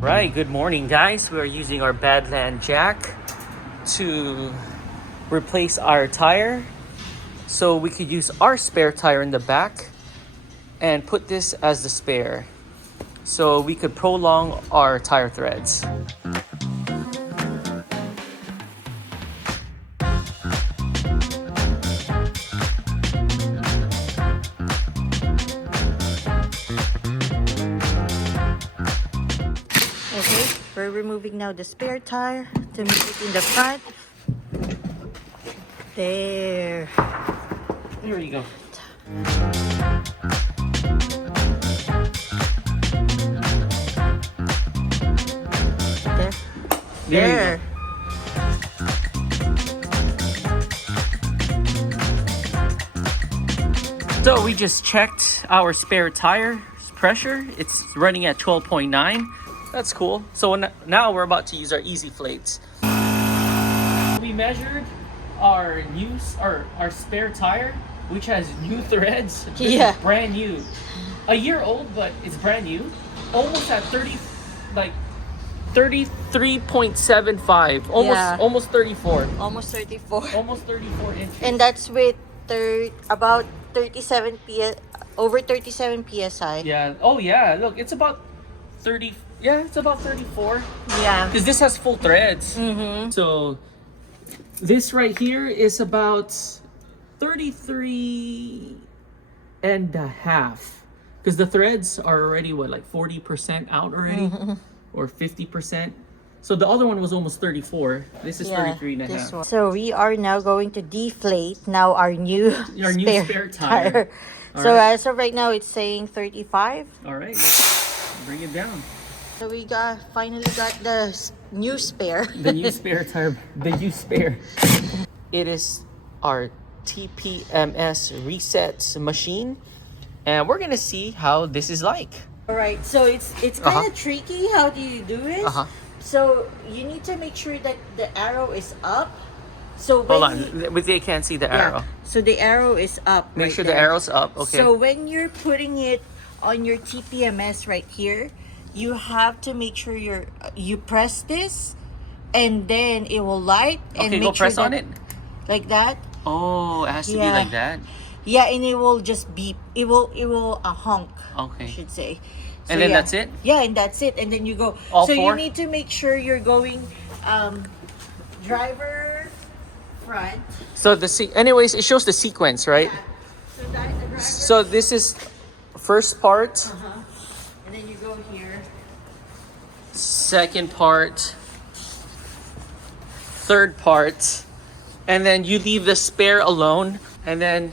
Right, good morning guys. We are using our Badland jack to replace our tire, so we could use our spare tire in the back and put this as the spare, so we could prolong our tire threads. Okay, we're removing now the spare tire to make it in the front. There. There you go. There. So we just checked our spare tire pressure. It's running at 12.9. That's cool. So now we're about to use our easy plates. We measured our spare tire, which has new threads. This is brand new. A year old, but it's brand new. Almost at 33.75. Almost 34. Almost 34. Almost 34 inches. And that's with about 37 over 37 psi. Yeah. Oh yeah. Look, it's about 30. Yeah, it's about 34. Yeah. Because this has full threads. So this right here is about 33 and a half. Because the threads are already, what, like 40% out already? Or 50%. So the other one was almost 34. This is 33 and a half. So we are now going to deflate now our new spare tire. So as of right now, it's saying 35. All right, let's bring it down. So we finally got the new spare. The new spare tire. The new spare. It is our TPMS reset machine, and we're gonna see how this is like. All right. So it's kind of tricky. How do you do it? So you need to make sure that the arrow is up. So when hold on, they can't see the arrow. So the arrow is up. Make sure the arrow's up. Okay. So when you're putting it on your TPMS right here, you have to make sure you press this, and then it will light. And okay, make go press sure on it. Like that. Oh, it has to be like that. Yeah, and it will just beep. It will honk. Okay. I should say. So and then that's it? Yeah, and that's it. And then you go. All so four? You need to make sure you're going driver front. So anyways, it shows the sequence, right? Yeah. So this is first part. And then you go here. Second part. Third part. And then you leave the spare alone. And then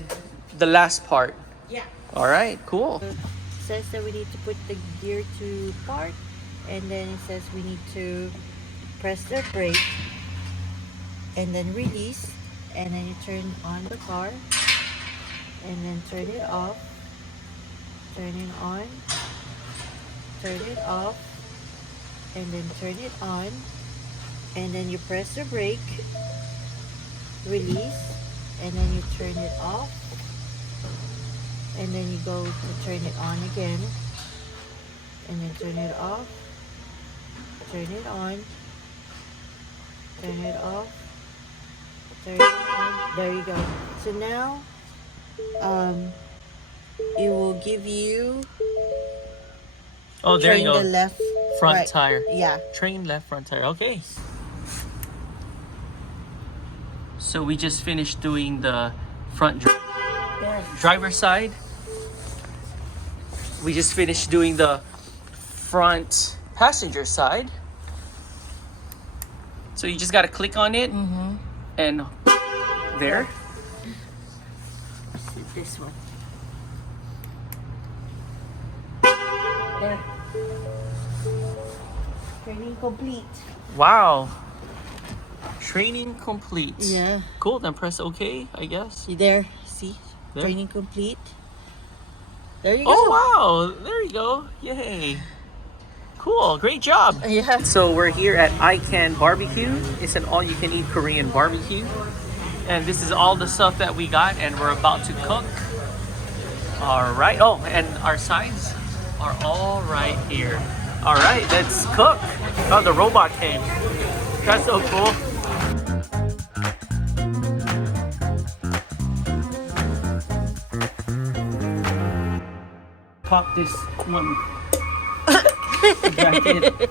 the last part. Yeah. All right, cool. It says that we need to put the gear to park, and then it says we need to press the brake and then release, and then you turn on the car and then turn it off, turn it on, turn it off, and then turn it on, and then you press the brake, release, and then you turn it off, and then you go to turn it on again, and then turn it off, turn it on, turn it off, turn it on. There you go. So now it will give you there you go. The left front tire. Yeah. Train left front tire. Okay. So we just finished doing the front driver side. We just finished doing the front passenger side. So you just got to click on it and there. This one. There. Training complete. Wow. Training complete. Yeah. Cool, then press OK, I guess. You there? See? There. Training complete. There you go. Oh, wow. There you go. Yay. Cool. Great job. Yeah. So we're here at I Can Barbecue. It's an all-you-can-eat Korean barbecue. And this is all the stuff that we got, and we're about to cook. All right. Oh, and our sides are all right here. All right, let's cook. Oh, the robot came. That's so cool. Pop this one. Back in.